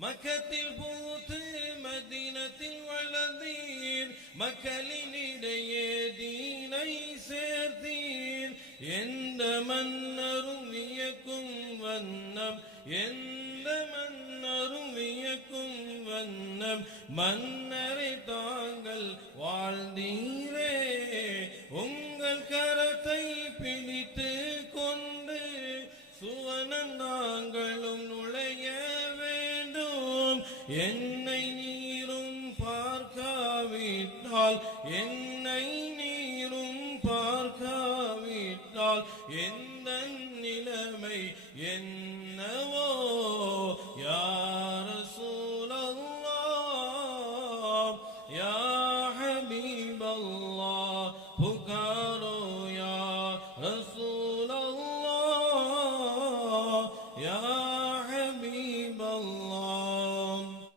மக்கத்தில் பூத்து மதீனத்தில் வளர்ந்தீர் மக்களினிடையே தீனை சேர்த்தீர் எந்த மன்னரும் வியக்கும் வண்ணம் எந்த மன்னரும் வியக்கும் வண்ணம் மன்னரை தாங்கள் வாழ்ந்தீரே உங்கள் கரத்தை பிடித்து கொண்டு சுவனம் நாங்களும் நுழைய வேண்டும் என்னை நீரும் பார்க்காவிட்டால் என்னை நீரும் பார்க்காவிட்டால்